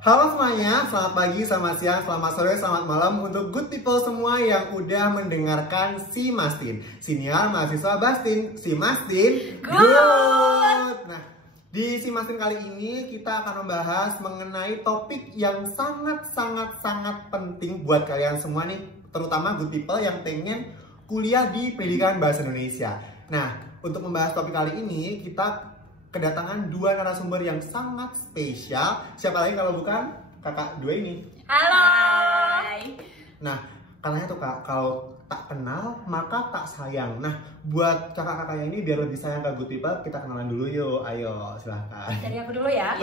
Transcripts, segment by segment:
Halo semuanya, selamat pagi, selamat siang, selamat sore, selamat malam untuk good people semua yang udah mendengarkan si Mastin. Siniar mahasiswa Bastin, si Mastin good. Nah, di si Mastin kali ini kita akan membahas mengenai topik yang sangat penting buat kalian semua nih, terutama good people yang pengen kuliah di pendidikan bahasa Indonesia. Nah, untuk membahas topik kali ini kita kedatangan dua narasumber yang sangat spesial. Siapa lagi kalau bukan kakak dua ini? Halo. Nah, katanya tuh kak, kalau tak kenal maka tak sayang. Nah, buat kakak-kakaknya ini biar lebih sayang ke good people, kita kenalan dulu yuk. Ayo, silahkan. Dari aku dulu ya.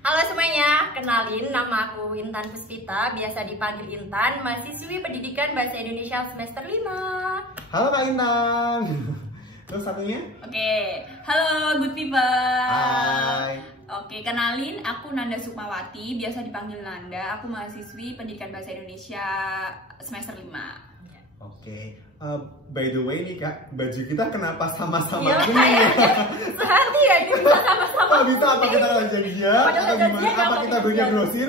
Halo semuanya, kenalin nama aku Intan Puspita, biasa dipanggil Intan, mahasiswi pendidikan bahasa Indonesia semester 5. Halo Kak Intan. Terus satunya? Oke, halo good people. Hai. Oke, kenalin aku Nanda Sukmawati, biasa dipanggil Nanda. Aku mahasiswi pendidikan bahasa Indonesia semester 5. Oke. By the way nih kak, baju kita kenapa sama-sama Iya, kuning ya? Sehati ya kita sama-sama. Kok bisa? Apa kita janjian? Atau gimana? Apa kita belinya grosir?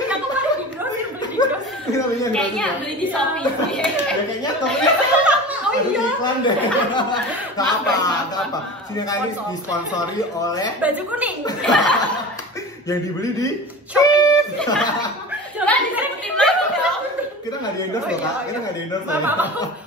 Kita kemarin di grosir, beli di grosir. Kita belinya grosir. Kayaknya beli di Shopee. Ya kayaknya tokonya ada iklan deh. Gak apa. Sini kali disponsori oleh Baju kuning. yang dibeli di Shopee. Coba disebutin lagi dong. kita nggak di endorse loh kak, kita nggak di endorse loh.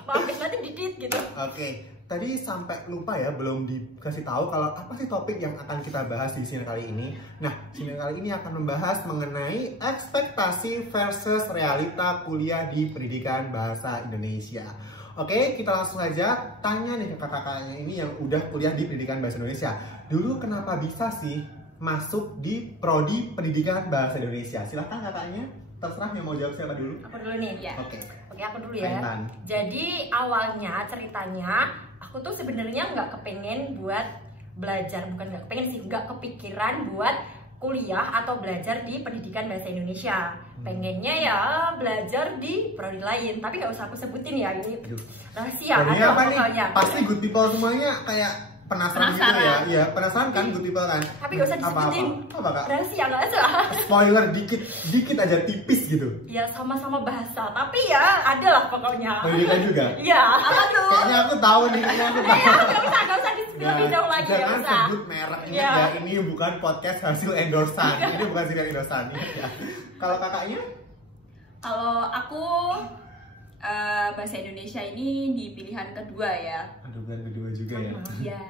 Maaf, nanti didit gitu. Oke, tadi sampai lupa ya, belum dikasih tahu kalau apa sih topik yang akan kita bahas di sini kali ini. Nah, sini kali ini akan membahas mengenai ekspektasi versus realita kuliah di pendidikan bahasa Indonesia. Oke, kita langsung aja tanya nih ke kakak-kakaknya ini yang udah kuliah di pendidikan bahasa Indonesia. Dulu kenapa bisa sih masuk di prodi pendidikan bahasa Indonesia? Silahkan kakaknya, terserah yang mau jawab siapa dulu. Aku dulu nih ya. Oke, Aku dulu ya. Intan. Jadi awalnya ceritanya aku tuh sebenarnya nggak kepengen buat belajar, bukan nggak kepengen sih, nggak kepikiran buat kuliah atau belajar di pendidikan bahasa Indonesia. Pengennya ya belajar di prodi lain, tapi nggak usah aku sebutin ya, ini rahasia. Ini ada apa nih? pokoknya. Pasti good people semuanya kayak penasaran gitu ya. Iya, penasaran kan good people kan? Tapi nggak usah disebutin. Apa kak? Rahasia nggak usah. Spoiler dikit aja, tipis gitu. Ya sama-sama bahasa, tapi ya ada lah pokoknya. Pendidikan juga? Iya, apa tuh? Kayaknya aku tahu nih, kayaknya aku tahu. Nggak usah lebih jauh lagi, nggak Jangan usah. sebut merek ini Iya. ya, ini bukan podcast hasil endorsan. Ini bukan hasil endorsan ya. Kalau kakaknya? Kalau aku bahasa Indonesia ini di pilihan kedua ya. Aduh, bukan kedua juga ya. Ya,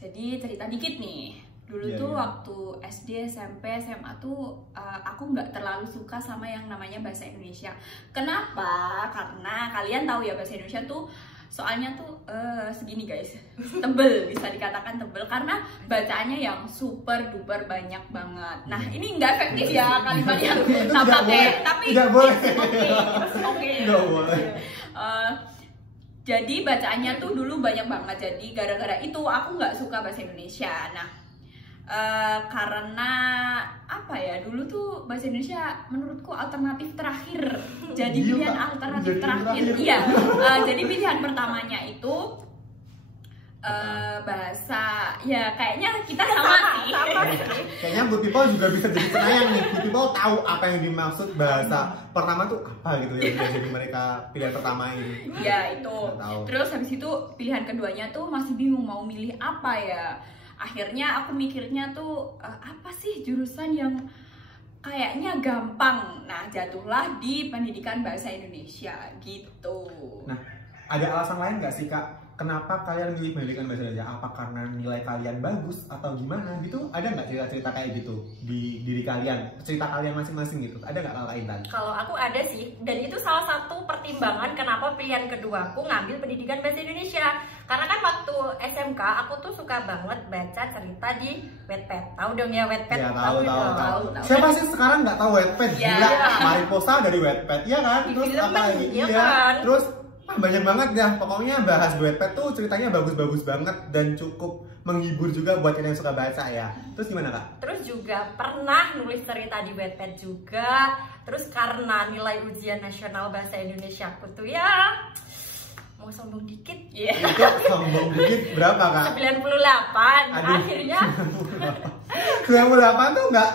jadi cerita dikit nih. Dulu Iya, tuh iya. waktu SD, SMP, SMA tuh aku nggak terlalu suka sama yang namanya bahasa Indonesia. Kenapa? Karena kalian tahu ya bahasa Indonesia tuh soalnya tuh segini guys, tebel, bisa dikatakan tebel karena bacaannya yang super duper banyak banget. Nah ini nggak efektif ya kalimat yang Itu tak tidak pakai, boleh. tapi Tidak boleh. Oke. Nggak boleh. Jadi bacaannya tuh dulu banyak banget. Jadi gara-gara itu aku nggak suka bahasa Indonesia. Nah karena apa ya, dulu tuh bahasa Indonesia menurutku alternatif terakhir. Jadi Gila, pilihan alternatif jadi terakhir. terakhir. Iya. Jadi pilihan pertamanya itu bahasa, ya kayaknya kita sama sih. Kayaknya good people juga bisa jadi penayang nih. Good people tahu apa yang dimaksud bahasa pertama tuh apa gitu ya, jadi mereka pilihan pertama ini. Ya itu. Nggak tahu. Terus habis itu pilihan keduanya tuh masih bingung mau milih apa ya. Akhirnya aku mikirnya tuh apa sih jurusan yang kayaknya gampang. Nah, jatuhlah di pendidikan bahasa Indonesia gitu. Nah, ada alasan lain nggak sih kak? Kenapa kalian milih pendidikan bahasa Indonesia? Apa karena nilai kalian bagus atau gimana gitu? Ada nggak cerita-cerita kayak gitu di diri kalian? Cerita kalian masing-masing gitu? Ada nggak kakak Intan? Kalau aku ada sih, dan itu salah satu pertimbangan kenapa pilihan kedua aku ngambil pendidikan bahasa Indonesia. Karena kan waktu SMK aku tuh suka banget baca cerita di Wattpad. Tahu dong ya Wattpad? Ya, tahu. Tahu. Siapa sih sekarang nggak tahu Wattpad? Ya. Gila, Mariposa dari Wattpad, ya kan? Terus Film, apa lagi? iya kan? Terus banyak banget ya. Pokoknya bahas Wattpad tuh ceritanya bagus-bagus banget dan cukup menghibur juga buat kalian yang suka baca ya. Terus gimana kak? Terus juga pernah nulis cerita di Wattpad juga. Terus karena nilai ujian nasional bahasa Indonesia aku tuh ya mau sombong dikit. Iya. Itu sombong dikit berapa kak? 98. Aduh. Akhirnya 98 tuh nggak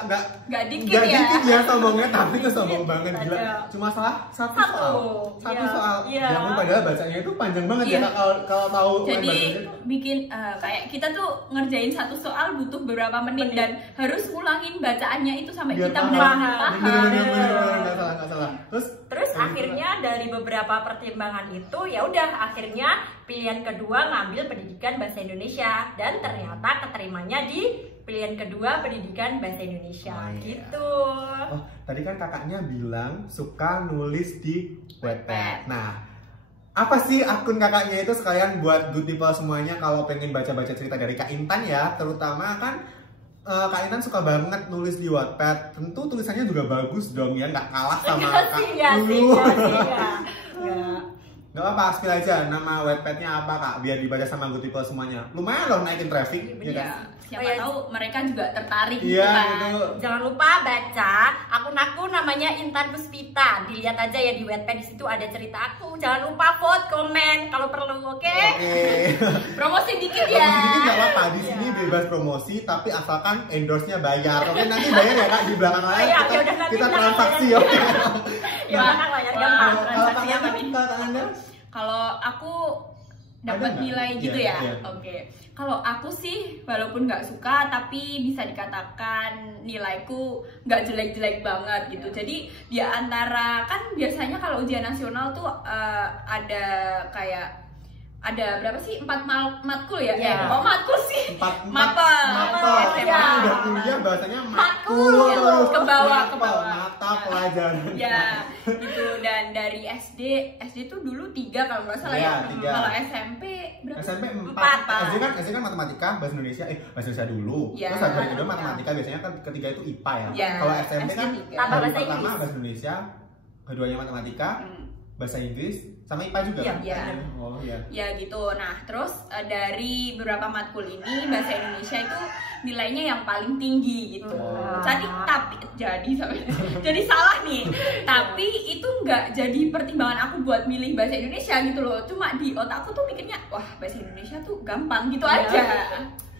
Nggak dikit nggak ya. dikit ya sombongnya, tapi itu sombong banget Dikit gila. aja. Cuma salah satu Satu. soal. Iya. Soal. Iya. Ya ampun, padahal bacanya itu panjang banget Iya. ya Kak, kalau tahu main Jadi bahasa Indonesia itu. bikin kayak kita tuh ngerjain satu soal butuh beberapa menit dan harus ngulangin bacaannya itu sampai Biar kita paham. benar-benar Bener, paham. nggak salah. Terus akhirnya dari beberapa pertimbangan itu ya udah akhirnya pilihan kedua ngambil pendidikan bahasa Indonesia dan ternyata keterimanya di pilihan kedua pendidikan bahasa Indonesia. Oh, iya. Gitu. Oh, tadi kan kakaknya bilang suka nulis di Wattpad. Nah, apa sih akun kakaknya itu sekalian buat good people semuanya kalau pengen baca-baca cerita dari Kak Intan ya, terutama kan Kak Intan suka banget nulis di Wattpad. Tentu tulisannya juga bagus dong ya, nggak kalah sama Kak dulu. Gak apa-apa, spill aja nama Wattpadnya apa Kak, biar dibaca sama good people semuanya. Lumayan loh naikin traffic, ya kan? Ya, siapa Oh, iya. tahu mereka juga tertarik gitu Iya, kan. itu. Jangan lupa baca akun aku namanya Intan Puspita. Dilihat aja ya di Wattpad, di situ ada cerita aku. Jangan lupa vote, komen kalau perlu, oke? Oke. Promosi dikit Promosi ya. dikit gak apa-apa, di sini bebas promosi, tapi asalkan endorse-nya bayar. Oke, nanti bayar ya Kak di belakang layar. Iya, kita, yaudah, nanti kita belakang transaksi, layar. oke. Ya, belakang layar gampang. Kalau transaksi Kak apa nih? Anda? Kalau aku Ada dapat nggak? nilai gitu Iya, ya. iya. Oke. Kalau aku sih walaupun nggak suka tapi bisa dikatakan nilaiku nggak jelek-jelek banget gitu. Jadi di antara kan biasanya kalau ujian nasional tuh ada kayak ada berapa sih 4 matkul ya? Iya. Oh matkul sih. Mapel. Mapel. Kita Iya. udah kuliah bahasanya Matkul. matkul. Ke bawah, ke Mapel, bawah. mata pelajaran. Ya gitu. Dan dari SD tuh dulu 3 kalau nggak salah Iya, ya. 3. Kalau SMP berapa? SMP 4. Empat. SD kan matematika, bahasa Indonesia, bahasa Indonesia dulu. Iya. Terus hari kedua matematika, biasanya kan ketiga itu IPA ya. Iya. Kalau SMP kan SD 3. Tambah hari bahasa pertama Inggris. bahasa Indonesia, keduanya matematika, bahasa Inggris, sama IPA juga Iya, kan? iya. Oh iya. Ya gitu. Nah terus dari beberapa matkul ini bahasa Indonesia itu nilainya yang paling tinggi gitu. Oh. Jadi salah nih. Tapi itu nggak jadi pertimbangan aku buat milih bahasa Indonesia gitu loh. Cuma di otakku tuh mikirnya wah bahasa Indonesia tuh gampang gitu Iya. aja.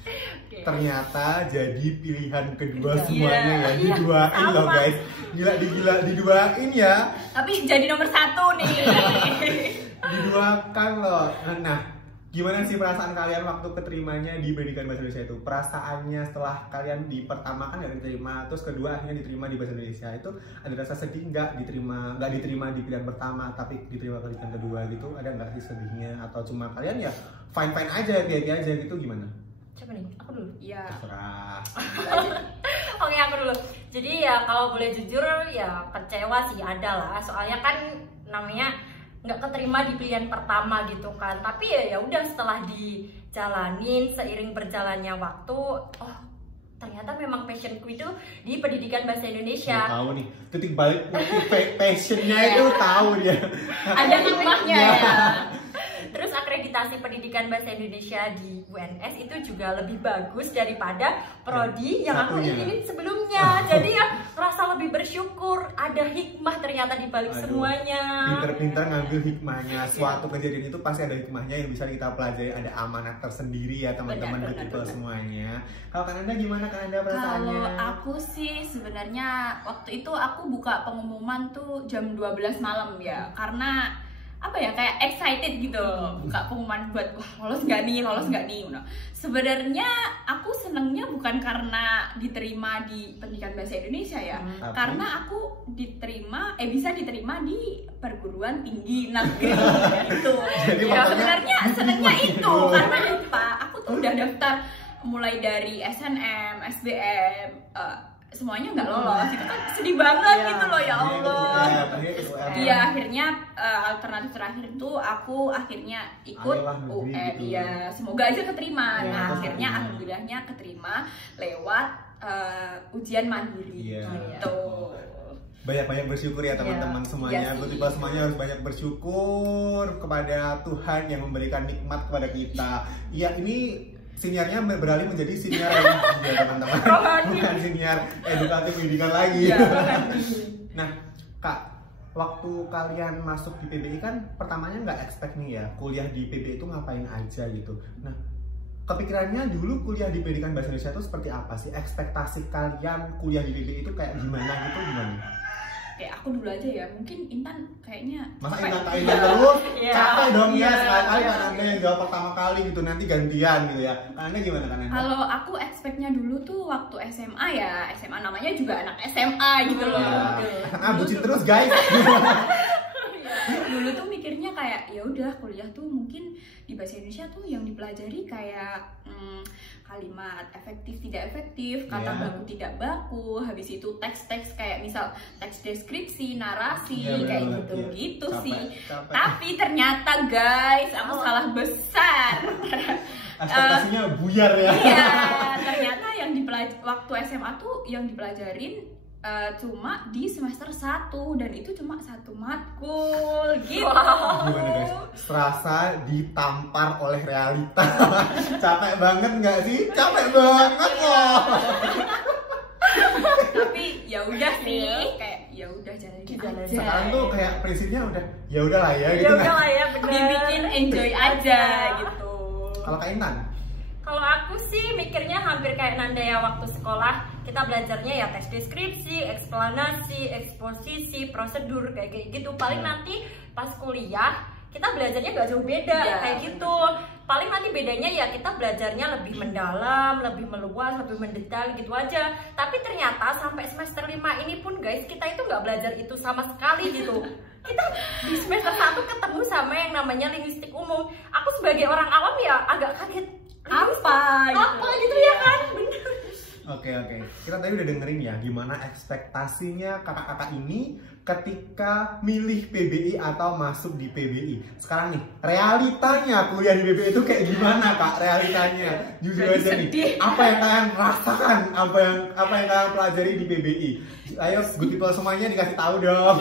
Oke. Ternyata jadi pilihan kedua Iya. semuanya ya, Iya, diduain loh sama. guys. Diduain ya. Tapi jadi nomor 1 nih. Diduakan loh. Nah, gimana sih perasaan kalian waktu keterimanya di pendidikan bahasa Indonesia itu? Perasaannya setelah kalian di pertama kan nggak diterima, terus kedua akhirnya diterima di bahasa Indonesia itu ada rasa sedih nggak diterima di pilihan pertama tapi diterima ke pilihan kedua gitu? Ada nggak sih sedihnya atau cuma kalian ya fine aja kayak aja gitu gimana? Coba nih, aku dulu. Iya. Terserah. Oke, aku dulu. Jadi ya kalau boleh jujur ya kecewa sih ada lah. Soalnya kan namanya nggak keterima di pilihan pertama gitu kan. Tapi ya udah setelah dijalanin seiring berjalannya waktu, oh ternyata memang passionku itu di pendidikan bahasa Indonesia. Nggak tahu nih titik balik passionnya itu tahu dia. Ada hikmahnya Iya. ya. Terus akreditasi pendidikan bahasa Indonesia di UNS itu juga lebih bagus daripada prodi yang aku Satunya. inginin sebelumnya. Jadi ya merasa lebih bersyukur, ada hikmah ternyata di balik Aduh, semuanya. Pinter-pinter ngambil hikmahnya. Suatu kejadian itu pasti ada hikmahnya yang bisa kita pelajari. Ada amanat tersendiri ya teman-teman Benar, good people benar. semuanya. Kalau Kak Anda gimana Kak Anda perasaannya? Kalau aku sih sebenarnya waktu itu aku buka pengumuman tuh jam 12 malam ya. Karena apa ya kayak excited gitu buka pengumuman buat wah lolos nggak nih nah, sebenarnya aku senengnya bukan karena diterima di pendidikan bahasa Indonesia ya Tapi? karena aku bisa diterima di perguruan tinggi negeri gitu Jadi ya makanya sebenarnya senengnya itu gitu. karena apa aku tuh udah daftar mulai dari SNM SBM semuanya nggak lolos itu kan sedih banget Iya. gitu loh ya Allah. Iya. Iya akhirnya alternatif terakhir itu aku akhirnya ikut Ayolah, negeri UN gitu. iya semoga aja keterima. Iya, Nah keterima. akhirnya alhamdulillahnya keterima lewat ujian mandiri Iya. gitu. Banyak-banyak bersyukur ya teman-teman Iya. semuanya. Iya Good sih. people semuanya harus banyak bersyukur kepada Tuhan yang memberikan nikmat kepada kita. Iya, ini siniarnya beralih menjadi siniar religi ya teman-teman. Rohani. Bukan siniar edukatif pendidikan lagi. Iya, rohani. Nah, Kak, waktu kalian masuk di PBI kan pertamanya nggak expect nih ya kuliah di PBI itu ngapain aja gitu. Nah, kepikirannya dulu kuliah di Pendidikan Bahasa Indonesia itu seperti apa sih? Ekspektasi kalian kuliah di PBI itu kayak gimana gitu gimana? Kayak aku dulu aja ya, mungkin Intan kayaknya Masa capek. Intan terus? Iya. Capek dong ya, Iya. sekali-kali kan Anda yang jawab pertama kali gitu, nanti gantian gitu ya. Anda gimana kan Anda? Kalau aku expect-nya dulu tuh waktu SMA ya, SMA namanya juga anak SMA gitu loh. Ah, bucin terus guys. Dulu tuh mikirnya kayak ya udah kuliah tuh mungkin di bahasa Indonesia tuh yang dipelajari kayak kalimat efektif tidak efektif, kata Iya. baku tidak baku, habis itu teks-teks kayak misal teks deskripsi, narasi Iya, kayak bener, gitu iya. gitu Capek, sih. capek. Tapi ternyata guys, aku salah besar. Ekspektasinya buyar ya. Iya, ternyata yang waktu SMA tuh yang dipelajarin cuma di semester 1 dan itu cuma 1 matkul gitu. Gimana guys? Serasa ditampar oleh realita. Capek banget nggak sih? Capek banget loh. Tapi ya udah sih, kayak ya udah jalanin Dijalanin. aja. Sekarang tuh kayak prinsipnya udah ya udahlah ya Ya gitu. udah lah ya, bener. Dibikin enjoy aja gitu. Kalau Kak Intan? Kalau aku sih mikirnya hampir kayak Nanda ya, waktu sekolah kita belajarnya ya teks deskripsi, eksplanasi, eksposisi, prosedur kayak gitu. Paling nanti pas kuliah kita belajarnya gak jauh beda Iya. kayak gitu. Paling nanti bedanya ya kita belajarnya lebih mendalam, lebih meluas, lebih mendetail gitu aja. Tapi ternyata sampai semester 5 ini pun guys, kita itu nggak belajar itu sama sekali gitu. Kita di semester 1 ketemu sama yang namanya linguistik umum. Aku sebagai orang awam ya agak kaget. Apa Gitu ya kan? Bener. Oke. Kita tadi udah dengerin ya gimana ekspektasinya kakak-kakak ini ketika milih PBI atau masuk di PBI. Sekarang nih, realitanya kuliah di PBI itu kayak gimana Kak? Realitanya. Jujur aja nih. Apa yang kalian rasakan? Apa yang kalian pelajari di PBI? Ayo good people semuanya dikasih tahu dong.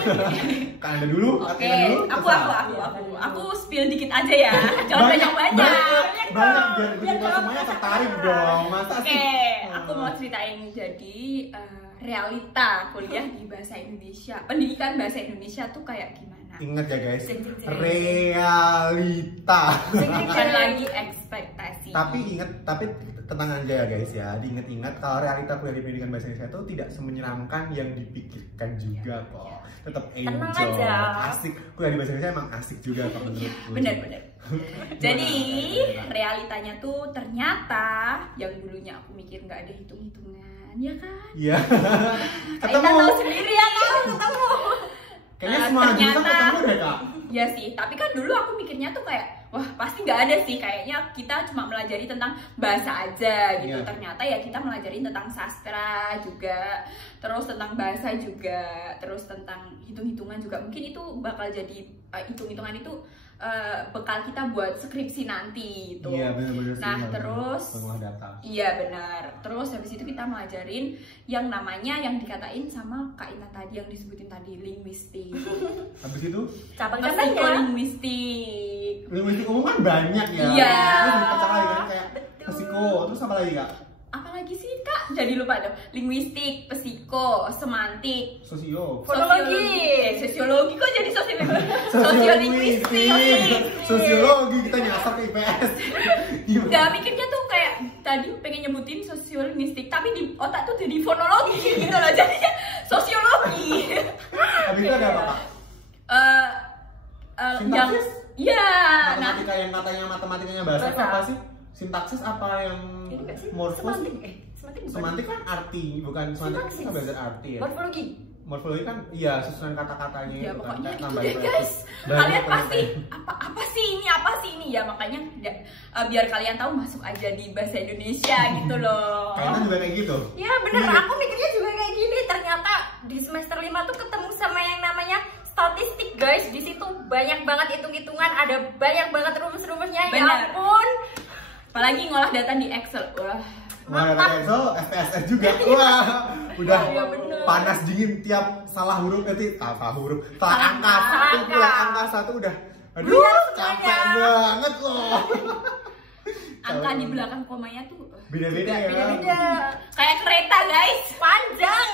Kak Anda dulu, Kak Oke, Ina dulu. aku spill dikit aja ya. Jangan banyak-banyak. Banyak biar good people semuanya tertarik dong. Masa Oke, sih? aku mau ceritain jadi realita kuliah di bahasa Indonesia. Pendidikan bahasa Indonesia tuh kayak gimana? Ingat ya guys, Jeng, jeng, jeng. realita. Bukan lagi ekspektasi. tapi tenang aja ya guys ya, diingat-ingat kalau realita kuliah di pendidikan bahasa Indonesia itu tidak semenyeramkan yang dipikirkan juga kok. Tetap Tenang enjoy, aja. asik. Kuliah di bahasa Indonesia emang asik juga kok menurutku. Bener-bener. Jadi Gimana? realitanya tuh ternyata yang dulunya aku mikir nggak ada hitung-hitungan, ya kan? Iya. Kita tahu sendiri ya kan? Ketemu. Kayaknya semua jurusan ternyata- ketemu deh Kak. Ya sih, tapi kan dulu aku mikirnya tuh kayak wah pasti nggak ada sih, kayaknya kita cuma melajari tentang bahasa aja gitu. Iya. Ternyata ya kita melajari tentang sastra juga, terus tentang bahasa juga, terus tentang hitung-hitungan juga. Mungkin itu bakal jadi hitung-hitungan itu bekal kita buat skripsi nanti gitu. Iya benar-benar. Nah, benar-benar. terus Pengolah data. Iya benar. Terus habis itu kita melajarin yang namanya yang dikatain sama Kak Intan tadi yang disebutin tadi linguistik. Habis itu Cabang-cabangnya. Psikolinguistik. linguistik umum kan banyak ya. Iya. Terus dipecah lagi kan kayak Betul. psiko, terus apa lagi Kak? Apalagi sih Kak? Jadi lupa dong. Linguistik, psiko, semantik, Sosio. Fonologi. sosiologi kok jadi sosiologi? Sosiolinguistik. Sosiologi kita nyasar ke IPS. Gimana? Gak mikirnya tuh kayak tadi pengen nyebutin sosiolinguistik tapi di otak tuh jadi fonologi gitu loh, jadinya sosiologi. Habis itu ada apa Kak? Yang Sintaksis? iya, nah Matematika yang katanya matematikanya bahasa itu Bahasa. apa sih? Sintaksis apa yang Ini nggak sih? morfos? Semantik. Semantik bukan? Semantik kan arti, bukan semantik Sintaksis. kan belajar arti ya. Morfologi. Morfologi kan iya susunan kata-katanya ya itu kan, pokoknya kayak gitu nambahin deh berarti. guys. Banyak Kalian pasti ternyata. apa sih ini ya, makanya biar kalian tahu masuk aja di bahasa Indonesia gitu loh. Kayaknya juga kayak gitu. Ya bener, Iya. aku mikirnya juga kayak gini. Ternyata di semester 5 tuh ketemu sama yang namanya statistik guys. Di situ banyak banget hitung-hitungan, ada banyak banget rumus-rumusnya. Ya Bener. ampun. Apalagi ngolah data di Excel. Wah. Wah, Mantap. kata Excel, SPSS juga. Wah, udah Iya, bener. panas dingin tiap salah huruf salah huruf, salah Salah angka angka. satu, pulang angka satu udah. Aduh, Bener capek semuanya. banget loh. Angka di belakang komanya tuh Beda-beda ya. Beda-beda. kayak kereta guys. Panjang.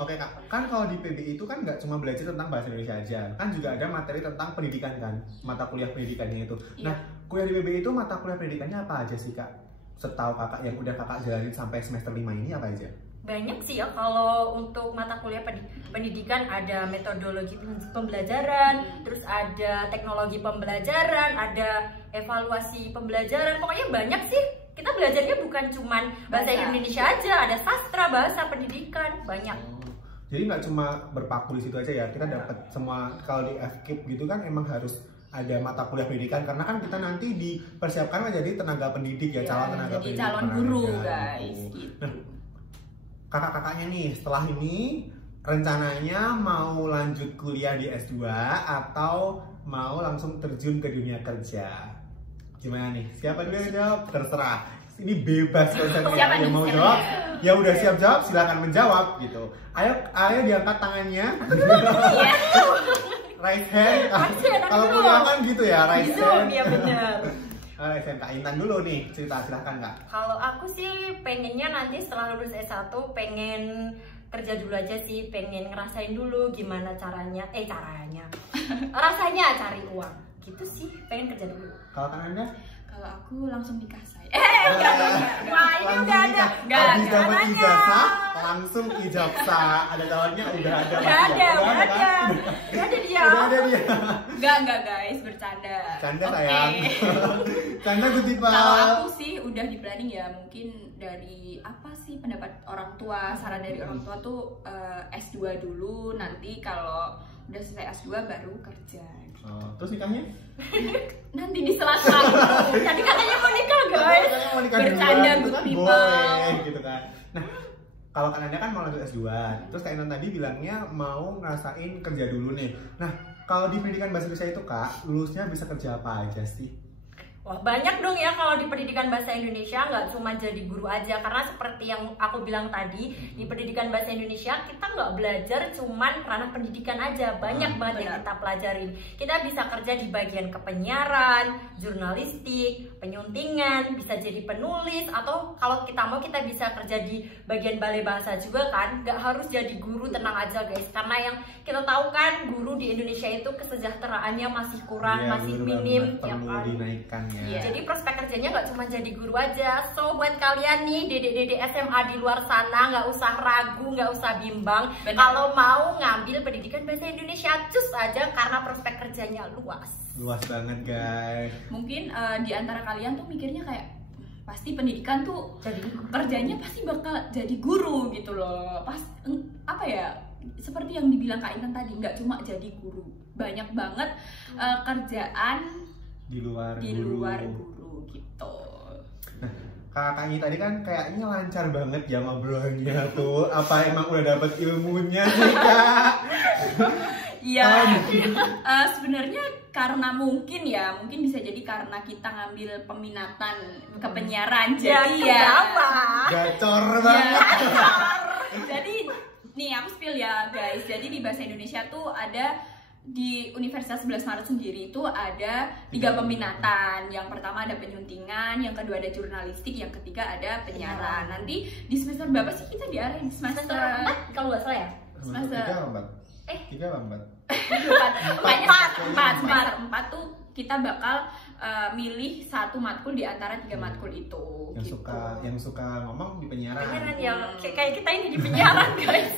Oke kak, kan kalau di PBI itu kan nggak cuma belajar tentang bahasa Indonesia aja, kan juga ada materi tentang pendidikan kan, mata kuliah pendidikannya itu. Iya. Nah, kuliah di PBI itu mata kuliah pendidikannya apa aja sih kak? Setahu kakak yang udah kakak jalanin sampai semester 5 ini apa aja? Banyak sih ya, kalau untuk mata kuliah pendidikan ada metodologi pembelajaran, terus ada teknologi pembelajaran, ada evaluasi pembelajaran, pokoknya banyak sih. Kita belajarnya bukan cuman bahasa Indonesia aja, ada sastra, bahasa, pendidikan, banyak. Jadi nggak cuma berpaku di situ aja ya, kita dapat semua. Kalau di FKIP gitu kan emang harus ada mata kuliah pendidikan, karena kan kita nanti dipersiapkan menjadi tenaga pendidik ya, calon tenaga jadi pendidik. calon guru pengajar, guys gitu. gitu. Nah, kakak-kakaknya nih setelah ini rencananya mau lanjut kuliah di S2 atau mau langsung terjun ke dunia kerja? Gimana nih? Siapa dulu yang jawab? Terserah. Ini bebas konsepnya. Siapa Yang nih? mau Siapa jawab, nih? ya udah siap jawab, silakan menjawab gitu. Ayo diangkat tangannya. Right hand. Kalau kuliah kan gitu ya, right Gitu, hand. iya bener. Right hand. Kak Intan dulu nih cerita, silakan Kak. Kalau aku sih pengennya nanti setelah lulus S1 pengen kerja dulu aja sih, pengen ngerasain dulu gimana caranya, rasanya cari uang. Gitu sih, pengen kerja dulu. Kalau kan Anda? Kalau aku langsung nikah say. Enggak. Wah, ini Langsung udah ada. nikah. Enggak, Habis enggak dapat nanya. ijazah, langsung ijazah. Ada calonnya udah ada. Udah ada kan? dia. Udah ada dia. Enggak guys, bercanda. Canda Oke. sayang. Canda Good People. Kalau aku sih udah di planning ya, mungkin dari apa sih pendapat orang tua, saran dari orang tua tuh S2 dulu, nanti kalau udah selesai S2 baru kerja. Oh, terus nikahnya? Nanti di sela-sela. Tadi katanya mau nikah, guys. Katanya mau nikah Bercanda, duluan, Good itu kan People. boleh gitu kan. Nah, kalau kan Anda kan mau lanjut S2, terus Kak Intan tadi bilangnya mau ngerasain kerja dulu nih. Nah, kalau di pendidikan bahasa Indonesia itu Kak, lulusnya bisa kerja apa aja sih? Wah, banyak dong ya kalau di pendidikan bahasa Indonesia, nggak cuma jadi guru aja. Karena seperti yang aku bilang tadi, di pendidikan bahasa Indonesia kita nggak belajar cuman ranah pendidikan aja. Banyak banget yang kita pelajarin. Kita bisa kerja di bagian kepenyiaran, jurnalistik, penyuntingan, bisa jadi penulis, atau kalau kita mau kita bisa kerja di bagian balai bahasa juga kan. Nggak harus jadi guru, tenang aja guys. Karena yang kita tahu kan, guru di Indonesia itu kesejahteraannya masih kurang, masih minim, ya perlu kan. dinaikkan ya. Iya. Jadi prospek kerjanya nggak cuma jadi guru aja. So buat kalian nih dedek-dedek SMA di luar sana, nggak usah ragu, nggak usah bimbang. Benar. Kalau mau ngambil pendidikan bahasa Indonesia, cus aja karena prospek kerjanya luas. Luas banget guys. Mungkin di antara kalian tuh mikirnya kayak pasti pendidikan tuh Jadi kerjanya pasti bakal jadi guru gitu loh. Apa ya? Seperti yang dibilang Kak Intan tadi, nggak cuma jadi guru, banyak banget kerjaan Di luar guru gitu. Kakaknya tadi kan kayaknya lancar banget ya ngobrolnya tuh. Apa emang udah dapet ilmunya nih Kak? Iya. Sebenarnya karena mungkin bisa jadi karena kita ngambil peminatan ke penyiaran. Jadi ya. apa? Gacor banget. Jadi nih aku spill ya guys. Jadi di bahasa Indonesia tuh ada di Universitas 11 Maret sendiri itu ada 3 peminatan. Yang pertama ada penyuntingan, yang kedua ada jurnalistik, yang ketiga ada penyiaran. Nanti di semester berapa sih kita diarahin? Semester 4 kalau nggak salah ya? Semester 4 tuh kita bakal milih satu matkul di antara 3 matkul itu. Yang gitu. suka ngomong di penyiaran. Penyiaran yang kayak kita ini di penyiaran guys.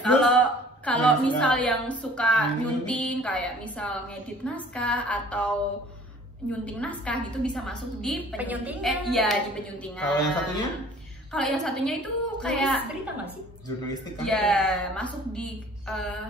Kalau Yang misal suka yang suka nyunting kayak misal ngedit naskah atau nyunting naskah gitu bisa masuk di Penyuntingan. Iya, di penyuntingan. Kalau yang satunya? Kalau yang satunya itu kayak berita nggak sih? Jurnalistik kan? ya masuk di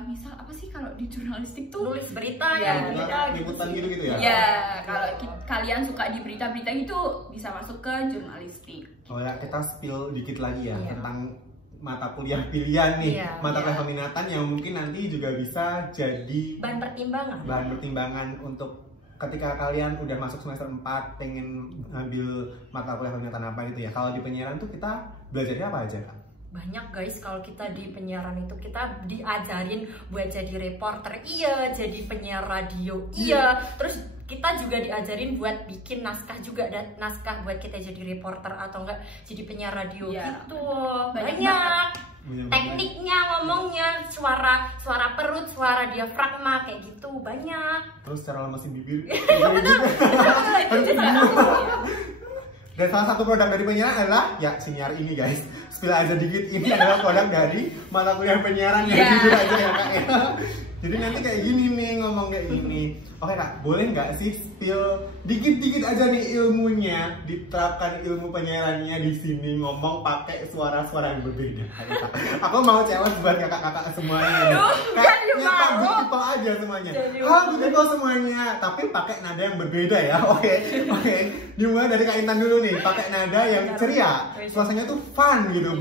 misal apa sih kalau di jurnalistik tuh Nulis berita Iya. ya, berita Liputan gitu ya? ya kalau kalian suka di berita-berita itu bisa masuk ke jurnalistik. Oh ya, kita spill dikit lagi ya Iya. tentang mata kuliah pilihan nih, Iya, mata kuliah iya. peminatan yang mungkin nanti juga bisa jadi bahan pertimbangan. bahan pertimbangan untuk ketika kalian udah masuk semester 4 pengen ngambil mata kuliah peminatan apa gitu ya. Kalau di penyiaran tuh kita belajarnya apa aja Kak? Banyak guys, kalau kita di penyiaran itu kita diajarin buat jadi reporter, iya, jadi penyiar radio, iya, terus kita juga diajarin buat bikin naskah juga, dan naskah buat kita jadi reporter atau enggak jadi penyiar radio gitu. Banyak tekniknya, ngomongnya, suara perut, suara diafragma kayak gitu, banyak. Terus cara lemesin bibir. Dan salah satu produk dari penyiaran adalah ya siniar ini guys. Spill aja dikit, ini adalah produk dari mata kuliah penyiaran ya, jujur aja ya kak ya. Jadi nanti kayak gini nih, ngomong kayak gini. Oke kak, boleh nggak sih spill dikit-dikit aja nih ilmunya, diterapkan ilmu penyiarannya di sini, ngomong pakai suara-suara yang berbeda. Aku mau challenge buat kakak-kakak semuanya. Kayaknya Pak Gutipo aja semuanya. Halo Gutipo semuanya, tapi pakai nada yang berbeda ya. Oke. Dimulai dari Kak Intan dulu nih, pakai nada yang ceria. Suasananya tuh fun gitu,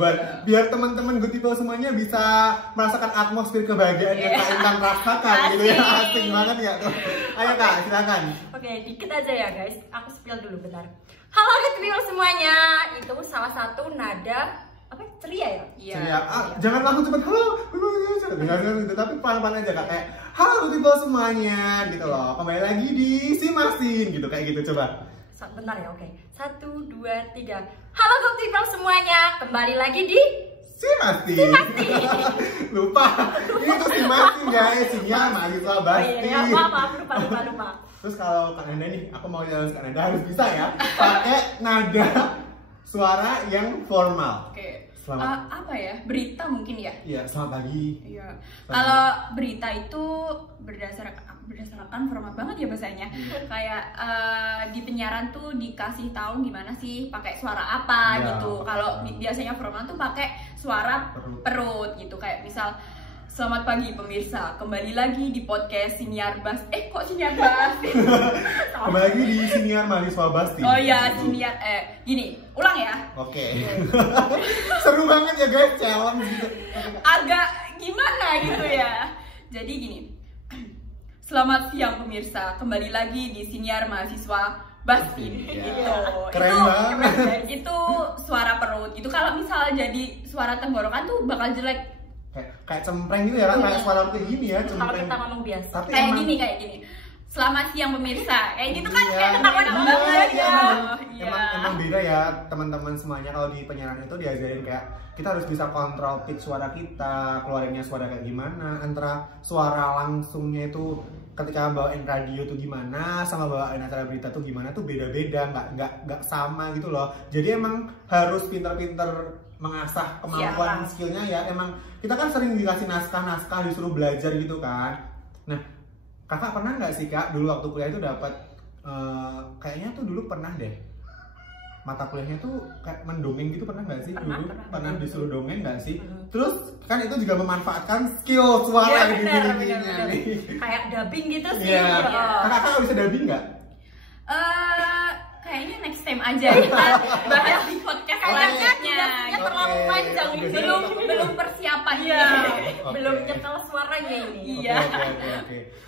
biar teman-teman Gutipo semuanya bisa merasakan atmosfer kebahagiaan yang Kak Intan rasakan gitu ya. Asik banget ya tuh. Ayo kak, silakan. Oke, dikit aja ya guys. Aku spill dulu bentar. Halo Gutipo semuanya. Itu salah satu nada apa? Ceria ya? Iya. Ceria. Jangan langsung cepet halo. Gitu, tapi pelan-pelan aja kak. Kayak halo Gutipo semuanya gitu loh. Kembali lagi di Si Mastin gitu, kayak gitu coba. Bentar ya, oke. 1, 2, 3. Halo Gutipo semuanya. Kembali lagi di Si Mastin. Lupa. Ini tuh Si Mastin guys, sinyal mahasiswa Basti. Iya, maaf, lupa. Terus kalau Kak Nanda nih, aku mau challenge Kak Nanda harus bisa ya pakai nada suara yang formal. Oke. Selamat. Apa ya? Berita mungkin ya? Iya, selamat pagi. Iya. Kalau berita itu berdasarkan formal banget ya bahasanya. Kayak di penyiaran tuh dikasih tahu gimana sih pakai suara apa gitu. Kalau biasanya formal tuh pakai suara perut gitu. Kayak misal selamat pagi pemirsa, kembali lagi di podcast Siniar Bas. Kok Siniar Bas? Kembali lagi di Siniar Mahasiswa Basti. Oh iya, Siniar gini, ulang ya. Oke. Seru banget ya guys, challenge gitu. Agak gimana gitu ya. Jadi gini. Selamat siang pemirsa, kembali lagi di Siniar Mahasiswa Bastin. Gitu. Keren banget. Itu suara perut. Itu kalau misal jadi suara tenggorokan tuh bakal jelek. Kayak cempreng gitu ya kan, kayak suara kayak gini ya, Kalau cempreng. kita ngomong biasa. Tapi Kayak emang, gini. Selamat siang pemirsa. Kayak gitu kan iya, kayak ketahuan banget ya. Emang beda ya teman-teman semuanya. Kalau di penyiaran itu diajarin kayak kita harus bisa kontrol pitch suara kita, keluarinnya suara kayak gimana, antara suara langsungnya itu ketika bawain radio tuh gimana sama bawain acara berita tuh gimana tuh beda-beda, nggak sama gitu loh. Jadi emang harus pinter-pinter mengasah kemampuan skillnya ya. Emang kita kan sering dikasih naskah disuruh belajar gitu kan. Nah, kakak pernah nggak sih kak dulu waktu kuliah itu dapat kayaknya tuh dulu pernah deh mata kuliahnya tuh kayak mendongeng gitu, pernah nggak sih? Pernah disuruh dongeng nggak sih? Terus kan itu juga memanfaatkan skill suara di dirinya nih. Kayak dubbing gitu sih. Iya. Kakak bisa dubbing nggak? Kayaknya next time aja kita bahas di podcast selanjutnya. Terlalu panjang ini. Belum persiapan ya. Belum nyetel suaranya ini. Iya.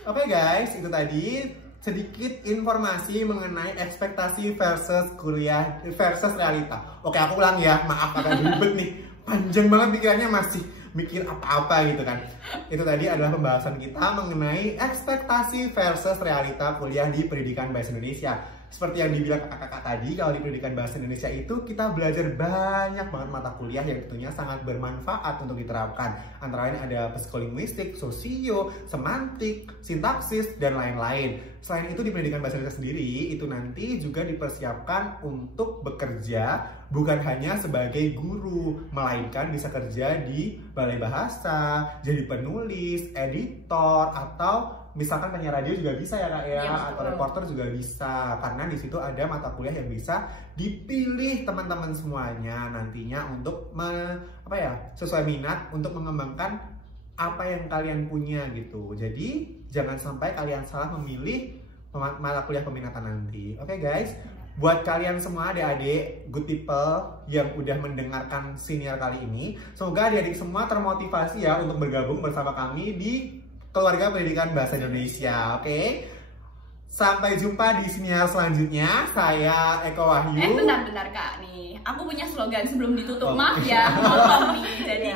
Oke guys, itu tadi sedikit informasi mengenai ekspektasi versus kuliah versus realita. Oke, aku ulang ya, maaf agak ribet nih, panjang banget pikirannya, masih mikir apa-apa gitu kan. Itu tadi adalah pembahasan kita mengenai ekspektasi versus realita kuliah di pendidikan bahasa Indonesia. Seperti yang dibilang kakak-kakak tadi, kalau di pendidikan bahasa Indonesia itu kita belajar banyak banget mata kuliah yang tentunya sangat bermanfaat untuk diterapkan. Antara lain ada psikolinguistik, sosio, semantik, sintaksis, dan lain-lain. Selain itu di pendidikan bahasa Indonesia sendiri, itu nanti juga dipersiapkan untuk bekerja bukan hanya sebagai guru, melainkan bisa kerja di balai bahasa, jadi penulis, editor, atau misalkan penyiar radio juga bisa ya kak ya, atau reporter juga bisa, karena di situ ada mata kuliah yang bisa dipilih teman-teman semuanya nantinya untuk sesuai minat untuk mengembangkan apa yang kalian punya gitu. Jadi jangan sampai kalian salah memilih mata kuliah peminatan nanti. Oke guys, buat kalian semua adik-adik good people yang udah mendengarkan siniar kali ini, semoga adik-adik semua termotivasi ya untuk bergabung bersama kami di Keluarga Pendidikan Bahasa Indonesia. Oke. Sampai jumpa di siniar selanjutnya. Saya Eko Wahyu. Bentar kak nih. Aku punya slogan sebelum ditutup. Maaf ya, maaf nih. Jadi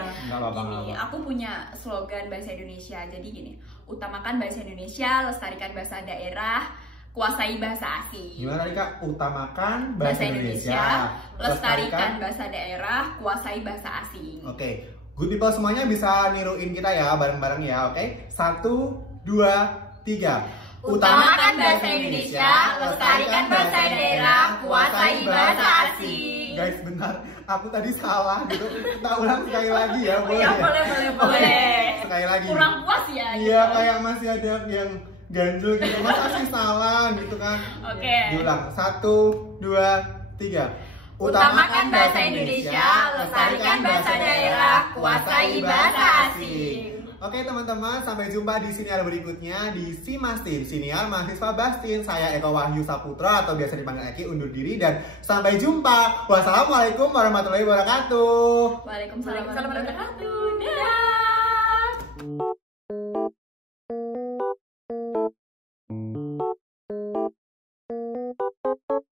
gini, aku punya slogan bahasa Indonesia. Jadi gini, utamakan bahasa Indonesia, lestarikan bahasa daerah, kuasai bahasa asing. Gimana tadi Kak? Utamakan Bahasa Indonesia, lestarikan bahasa daerah, kuasai bahasa asing. Oke, good people semuanya bisa niruin kita ya bareng-bareng ya, oke? 1, 2, 3. Utamakan bahasa Indonesia, lestarikan bahasa daerah, kuasai bahasa asing. Guys, benar. Aku tadi salah gitu. Kita ulang sekali lagi ya, boleh? Ya, boleh. Sekali lagi. Kurang puas ya. Iya, kayak masih ada yang ganjel gitu. Masa sih salah gitu kan? Oke. Diulang. 1, 2, 3. Utamakan bahasa Indonesia, lestarikan bahasa daerah, kuasai bahasa asing. Oke teman-teman, sampai jumpa di siniar berikutnya di Si Mastin, Siniar Mahasiswa Bastin. Saya Eko Wahyu Saputra atau biasa dipanggil Eki, undur diri dan sampai jumpa. Wassalamualaikum warahmatullahi wabarakatuh. Waalaikumsalam Waalaikumsalam warahmatullahi wabarakatuh. Dadah.